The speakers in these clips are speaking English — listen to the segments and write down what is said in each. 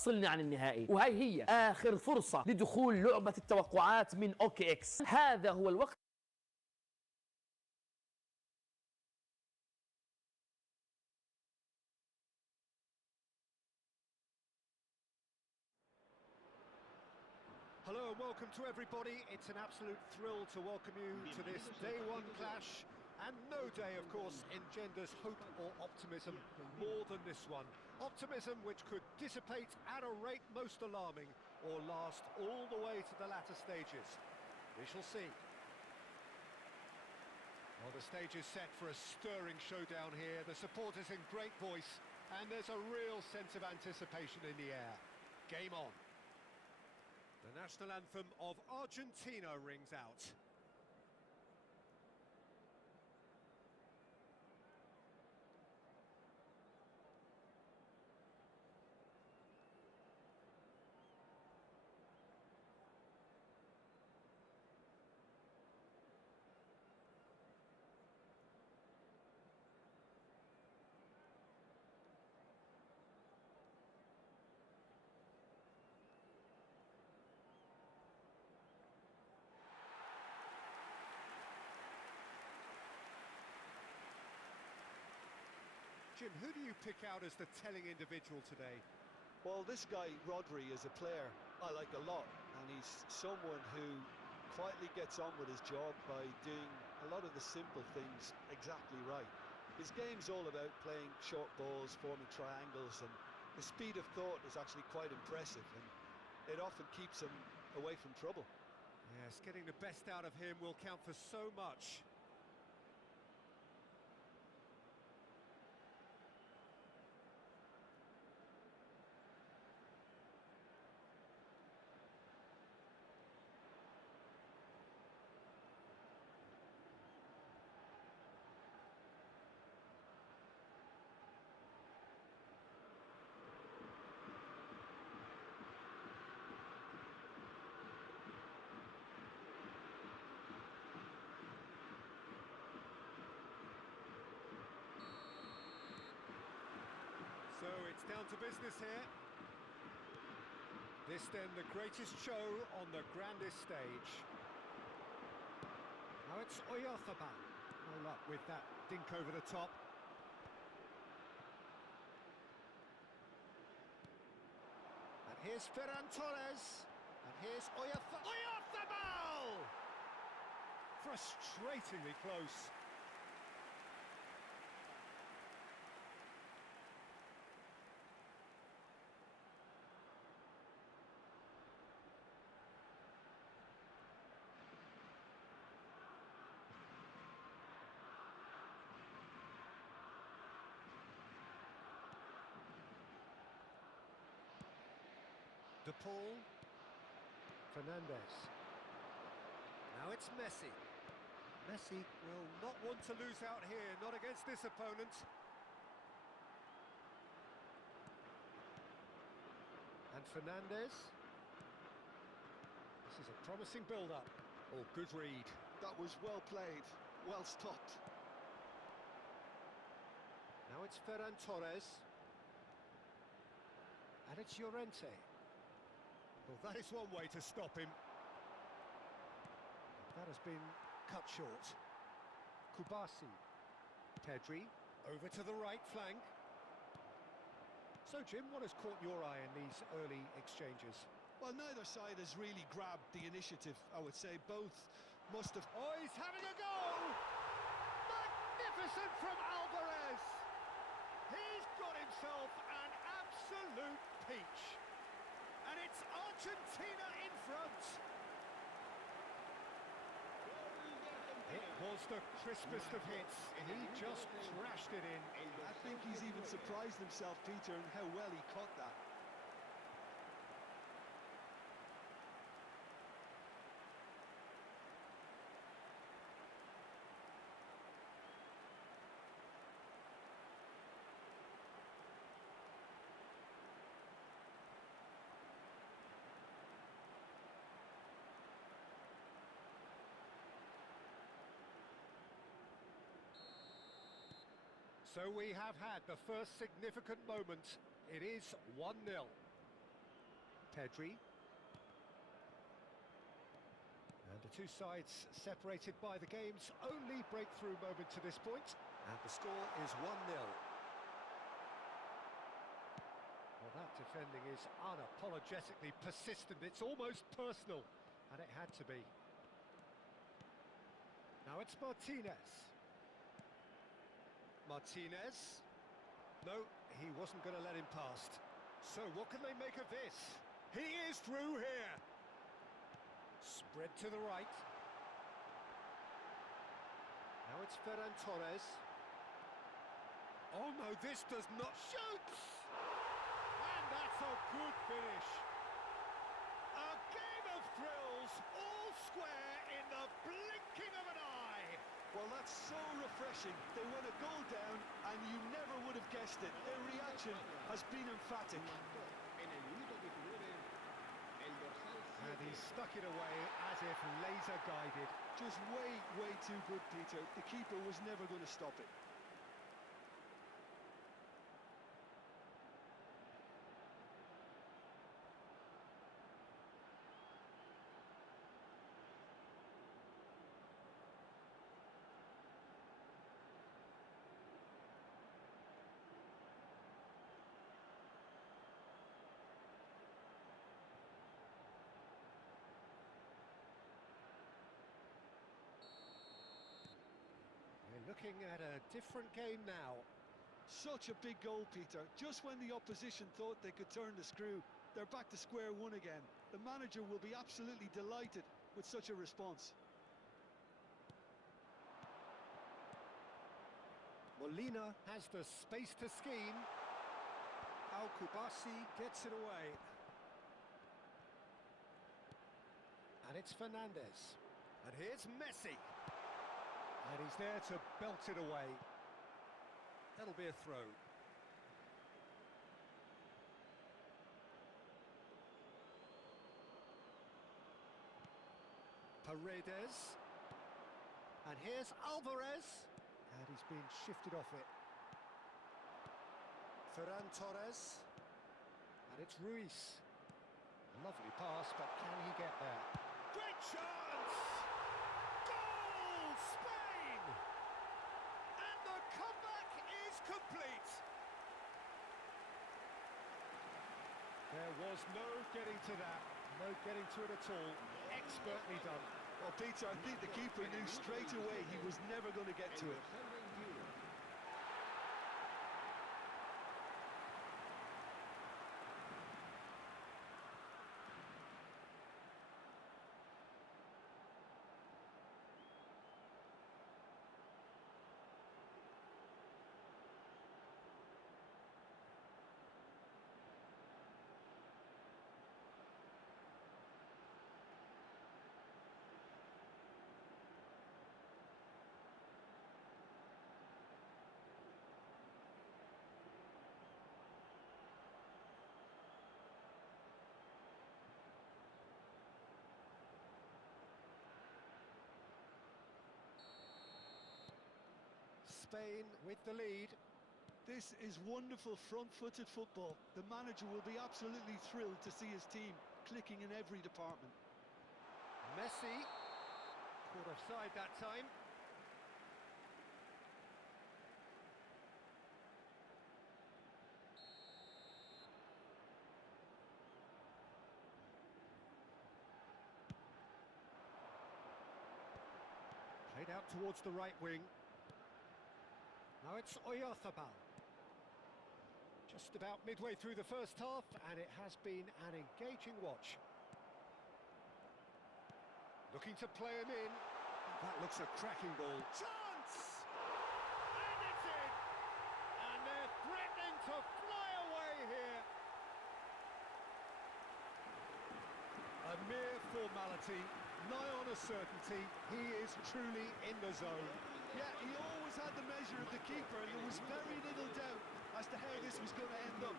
تفصلني عن النهائي، وهي هي آخر فرصة لدخول لعبة التوقعات من أوكي إكس. هذا هو الوقت. Hello and welcome to everybody. It's an absolute thrill to welcome you to this day one clash, and no day, of course, engenders hope or optimism more than this one. Optimism which could dissipate at a rate most alarming or last all the way to the latter stages. We shall see. Well, the stage is set for a stirring showdown here. The supporters in great voice, and there's a real sense of anticipation in the air. Game on. The national anthem of Argentina rings out. Jim, who do you pick out as the telling individual today? Well, this guy, Rodri, is a player I like a lot, and he's someone who quietly gets on with his job by doing a lot of the simple things exactly right. His game's all about playing short balls, forming triangles, and the speed of thought is actually quite impressive, and it often keeps him away from trouble. Yes, getting the best out of him will count for so much. So it's down to business here. This then the greatest show on the grandest stage. Now it's eFOOTBALL. No luck with that dink over the top. And here's Ferran Torres. And here's eFOOTBALL! Frustratingly close. De Paul, Fernandez. Now it's Messi. Messi will not want to lose out here, not against this opponent. And Fernandez. This is a promising build-up. Oh, good read. That was well played, well stopped. Now it's Ferran Torres. And it's Llorente. Well, that is one way to stop him. That has been cut short. Kubasi. Pedri, over to the right flank. So, Jim, what has caught your eye in these early exchanges? Well, neither side has really grabbed the initiative, I would say. Both must have... Oh, he's having a go! Magnificent from Alvarez! He's got himself an absolute peach. And it's Argentina in front. It was the crispest of hits. He just trashed it in. I think he's even surprised himself, Peter, in how well he caught that. So we have had the first significant moment. It is 1-0. Pedri. And the two sides separated by the game's only breakthrough moment to this point. And the score is 1-0. Well, that defending is unapologetically persistent. It's almost personal. And it had to be. Now it's Martinez. Martinez. No, he wasn't going to let him past. So what can they make of this? He is through here. Spread to the right. Now it's Ferran Torres. Oh no, this does not shoot! And that's a good finish. A game of thrills, all square in the blinking of an eye. Well, that's so refreshing. They went a goal down and you never would have guessed it. Their reaction has been emphatic. And he stuck it away as if laser guided. Just way, way too good, Peter. The keeper was never going to stop it. We're looking at a different game now. Such a big goal, Peter. Just when the opposition thought they could turn the screw, they're back to square one again. The manager will be absolutely delighted with such a response. Molina has the space to scheme. Al-Kubasi gets it away. And it's Fernandez. And here's Messi. And he's there to belt it away. That'll be a throw. Paredes. And here's Alvarez. And he's been shifted off it. Ferran Torres. And it's Ruiz. Lovely pass, but can he get there? Great chance! Goal! Spain! And the comeback is complete! There was no getting to that. No getting to it at all. Expertly done. Well, Peter, I think the keeper knew straight away he was never going to get to it. Spain with the lead. This is wonderful front-footed football. The manager will be absolutely thrilled to see his team clicking in every department. Messi. Caught offside that time. Played out towards the right wing. Now it's Oyarzabal. Just about midway through the first half, and it has been an engaging watch. Looking to play him in. That looks a cracking ball. Chance! And it's in! And they're threatening to fly away here. A mere formality, nigh on a certainty. He is truly in the zone. Yeah, he always had the measure of the keeper, and there was very little doubt as to how this was going to end up.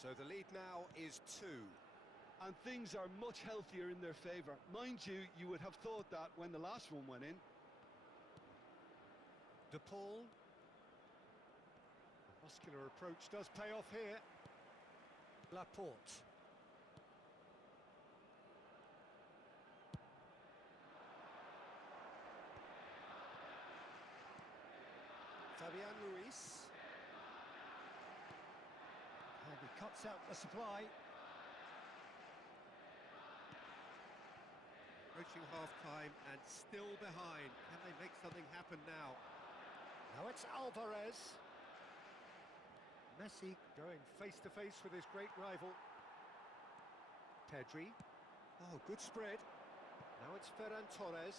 So the lead now is 2. And things are much healthier in their favour. Mind you, you would have thought that when the last one went in. De Paul. The muscular approach does pay off here. Laporte. Fabian Ruiz. And he cuts out the supply. Approaching half-time and still behind. Can they make something happen now? Now it's Alvarez. Messi going face-to-face with his great rival. Pedri. Oh, good spread. Now it's Ferran Torres.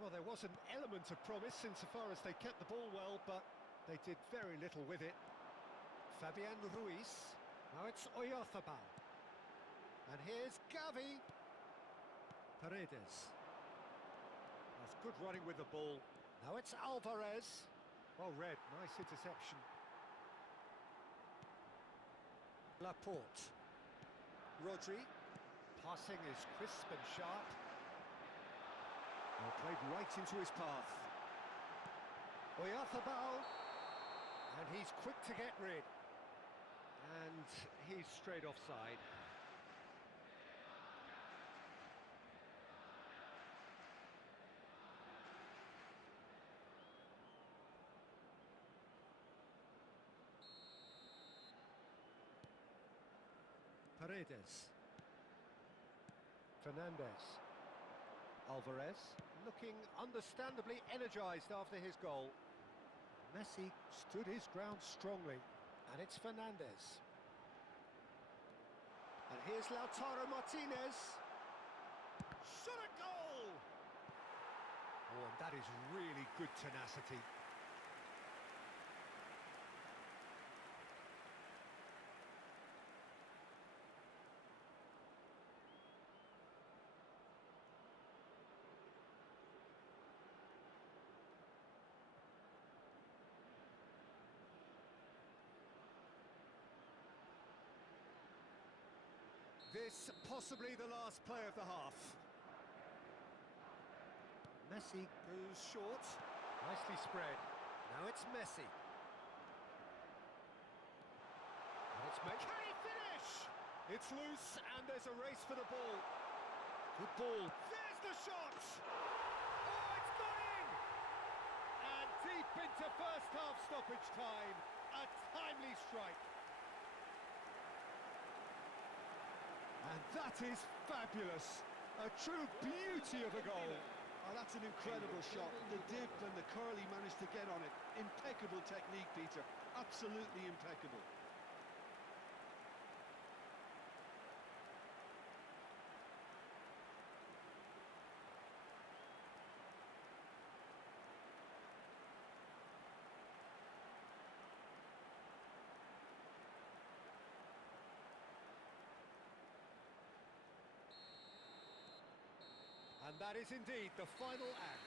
Well, there was an element of promise insofar as they kept the ball well, but they did very little with it. Fabian Ruiz. Now it's Oyarzabal. And here's Gavi. Paredes. That's good running with the ball. Now it's Alvarez. Well read, nice interception. Laporte. Rodri. Passing is crisp and sharp. Well, played right into his path. Oyarzabal. And he's quick to get rid. And he's straight offside. Paredes. Fernandez. Alvarez, looking understandably energised after his goal. Messi stood his ground strongly, and it's Fernandez. And here's Lautaro Martinez. Shot a goal! Oh, and that is really good tenacity. This possibly the last play of the half. Messi goes short. Nicely spread. Now it's Messi. And it's Messi. Can he finish? It's loose and there's a race for the ball. Good ball. There's the shot. Oh, it's gone in! And deep into first half stoppage time. A timely strike. And that is fabulous. A true beauty of a goal. Oh, that's an incredible shot. The dip and the curl he managed to get on it. Impeccable technique, Peter. Absolutely impeccable. And that is indeed the final act.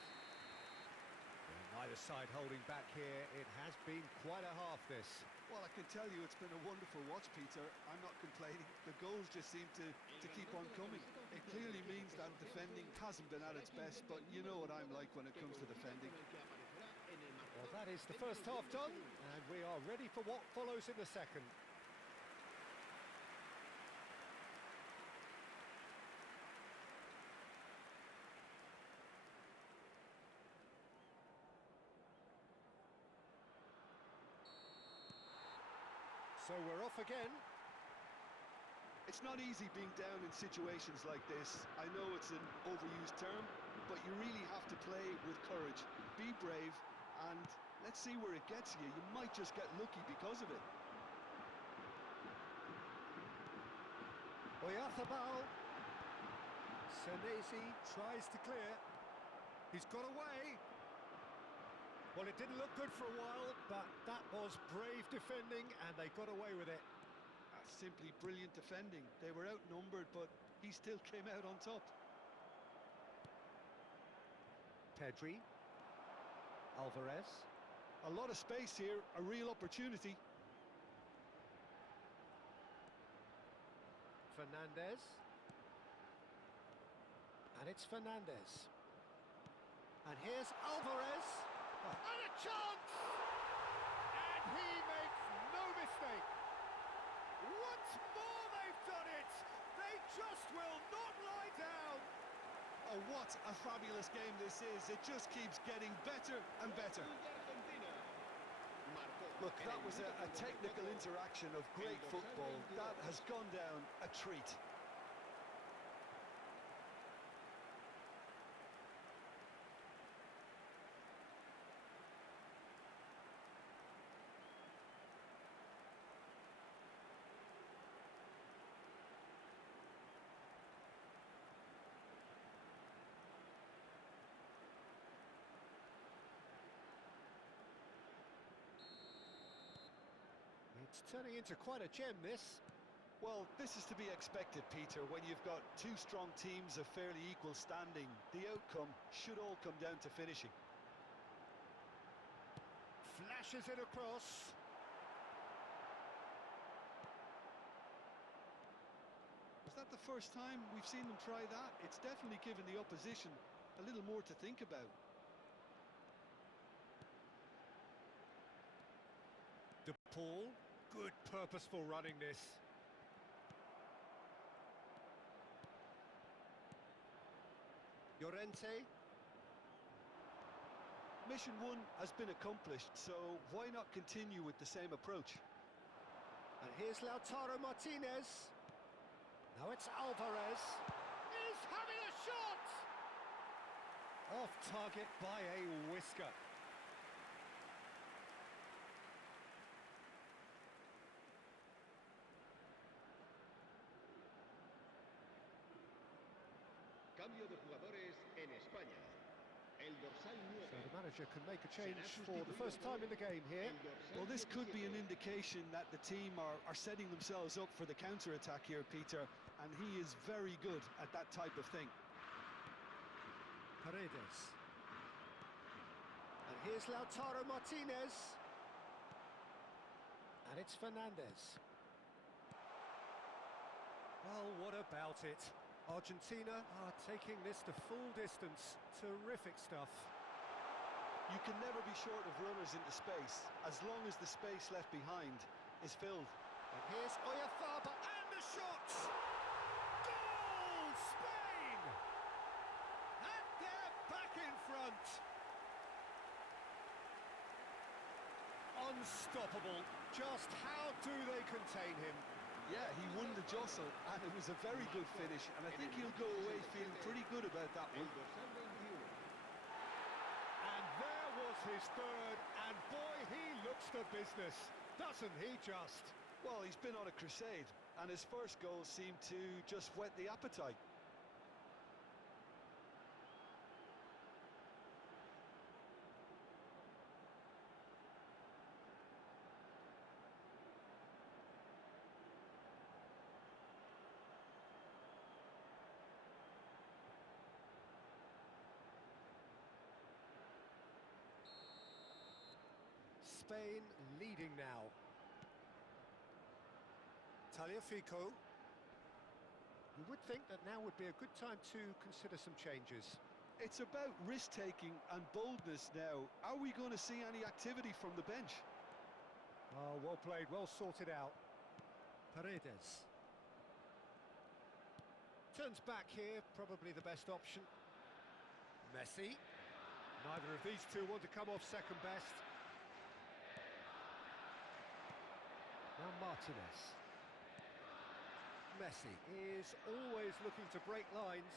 Well, neither side holding back here. It has been quite a half, this. Well, I can tell you it's been a wonderful watch, Peter. I'm not complaining. The goals just seem to keep on coming. It clearly means that defending hasn't been at its best, but you know what I'm like when it comes to defending. Well, that is the first half done, and we are ready for what follows in the second. So we're off again. It's not easy being down in situations like this. I know it's an overused term, but you really have to play with courage. Be brave, and let's see where it gets you. You might just get lucky because of it. Oyarzabal. Senesi tries to clear. He's got away. Well, it didn't look good for a while, but that was brave defending, and they got away with it. That's simply brilliant defending. They were outnumbered, but he still came out on top. Pedri. Alvarez. A lot of space here, a real opportunity. Fernandez. And it's Fernandez. And here's Alvarez. Oh. And a chance! And he makes no mistake. Once more they've done it. They just will not lie down. Oh, what a fabulous game this is. It just keeps getting better and better. Look, that was a technical interaction of great football. That has gone down a treat. It's turning into quite a gem, this. Well, this is to be expected, Peter, when you've got two strong teams of fairly equal standing. The outcome should all come down to finishing. Flashes it across. Was that the first time we've seen them try that? It's definitely given the opposition a little more to think about. De Paul, good purposeful running this. Llorente. Mission 1 has been accomplished, so why not continue with the same approach? And here's Lautaro Martinez. Now it's Alvarez. He's having a shot! Off target by a whisker. Cambio de jugadores en España. El dorsal 9. So the manager can make a change for the first time in the game here. Well, this could be an indication that the team are setting themselves up for the counter-attack here, Peter, and he is very good at that type of thing. Paredes. And here's Lautaro Martinez. And it's Fernandez. Well, what about it? Argentina are taking this the full distance. Terrific stuff. You can never be short of runners into space, as long as the space left behind is filled. And here's Oyarzabal, and the shot! Goal, Spain! And they're back in front. Unstoppable. Just how do they contain him? Yeah, he won the jostle, and it was a very good finish, and I think he'll go away feeling pretty good about that one. And there was his third, and boy, he looks the business, doesn't he just? Well, he's been on a crusade, and his first goal seemed to just whet the appetite. Spain leading now. Tagliafico. You would think that now would be a good time to consider some changes. It's about risk-taking and boldness now. Are we going to see any activity from the bench? Oh, well played, well sorted out. Paredes. Turns back here, probably the best option. Messi. Neither of these two want to come off second best. Now Martinez. Messi is always looking to break lines.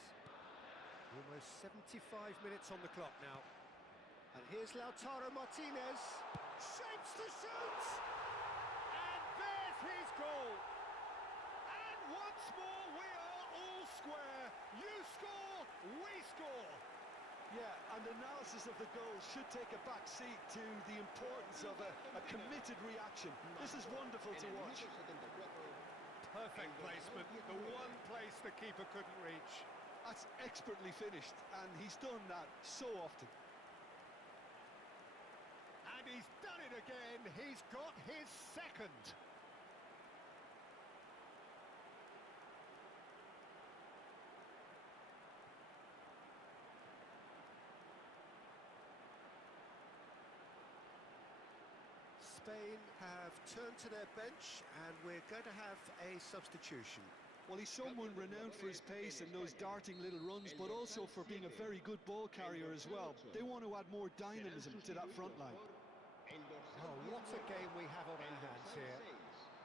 Almost 75 minutes on the clock now. And here's Lautaro Martinez. Shapes to shoot! And there's his goal! And once more we are all square. You score, we score! Yeah, and analysis of the goal should take a back seat to the importance of a committed reaction. This is wonderful to watch. Perfect placement, the one place the keeper couldn't reach. That's expertly finished, and he's done that so often. And He's done it again. He's got his second. Spain have turned to their bench, and we're going to have a substitution. Well, he's someone renowned for his pace and those darting little runs, but also for being a very good ball carrier as well. They want to add more dynamism to that front line. Oh, what a game we have on our hands here.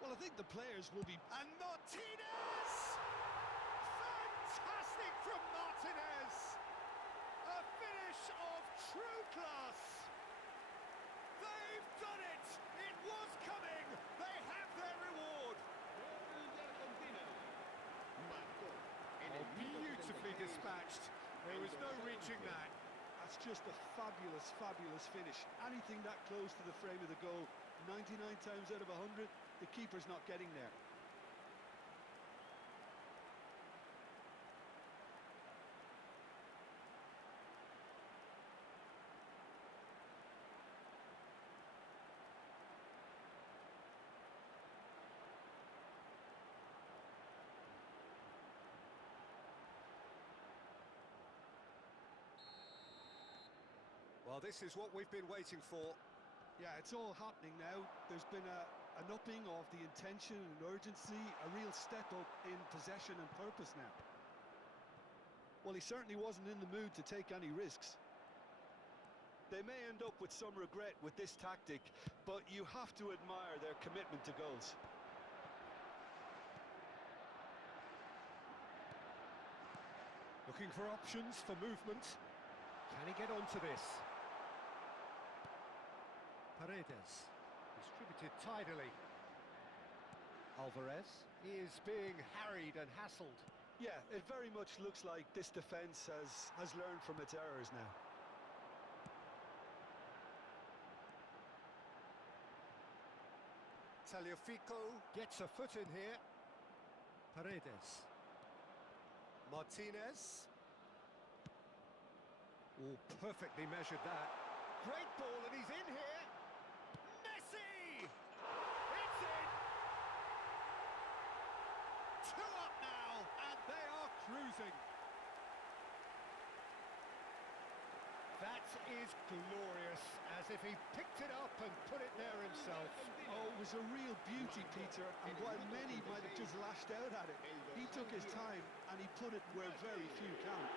Well, I think the players will be... And Martinez! Fantastic from Martinez! A finish of true class! They've done it! It was coming! They have their reward! Oh, beautifully dispatched. There was no reaching that. That's just a fabulous, fabulous finish. Anything that close to the frame of the goal, 99 times out of 100, the keeper's not getting there. Well, this is what we've been waiting for. Yeah, it's all happening now. There's been an upping of the intention and urgency, a real step up in possession and purpose now. Well, he certainly wasn't in the mood to take any risks. They may end up with some regret with this tactic, but you have to admire their commitment to goals. Looking for options for movement. Can he get onto this? Paredes, distributed tidily. Alvarez is being harried and hassled. Yeah, it very much looks like this defence has learned from its errors now. Tagliafico gets a foot in here. Paredes. Martinez. Oh, perfectly measured that. Great ball, and he's in here. Messi! It's in! 2 up now, and they are cruising. That is glorious, as if he picked it up and put it there himself. Oh, it was a real beauty, Peter, and while many might have just lashed out at it, he took his time and he put it where very few count.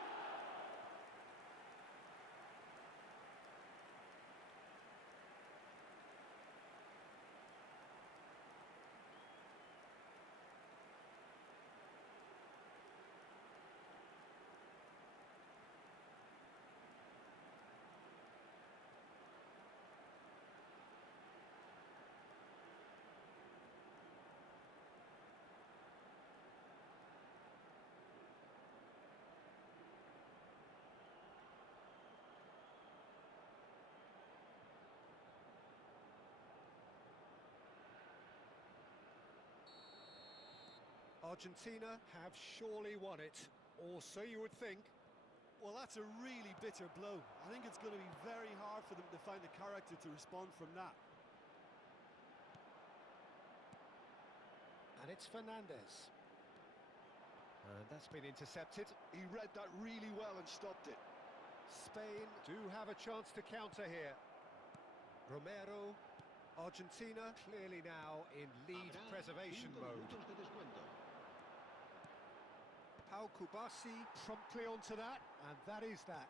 Argentina have surely won it, or so you would think. Well, that's a really bitter blow. I think it's going to be very hard for them to find the character to respond from that. And it's Fernandez. And that's been intercepted. He read that really well and stopped it. Spain do have a chance to counter here. Romero. Argentina clearly now in lead preservation mode. Pau Kubasi promptly onto that, and that is that.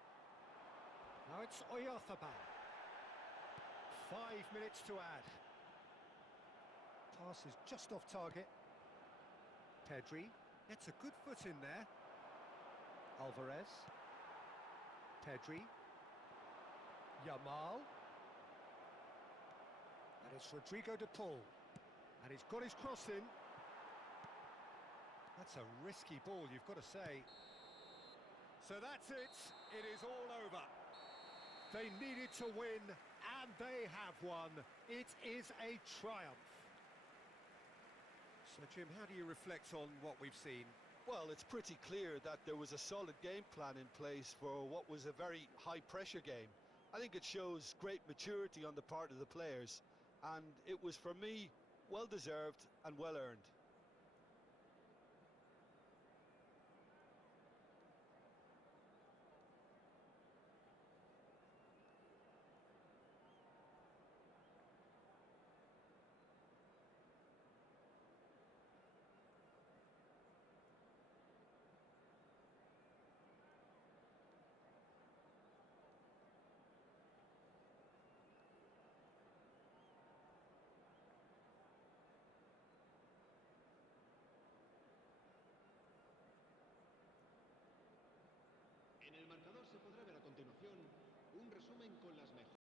Now it's Oyarzabal. 5 minutes to add. Pass is just off target. Pedri gets a good foot in there. Alvarez. Pedri. Yamal. And it's Rodrigo de Paul. And he's got his cross in. That's a risky ball, you've got to say. So that's it. It is all over. They needed to win, and they have won. It is a triumph. So, Jim, how do you reflect on what we've seen? Well, it's pretty clear that there was a solid game plan in place for what was a very high-pressure game. I think it shows great maturity on the part of the players, and it was, for me, well deserved and well earned. En el marcador se podrá ver a continuación un resumen con las mejores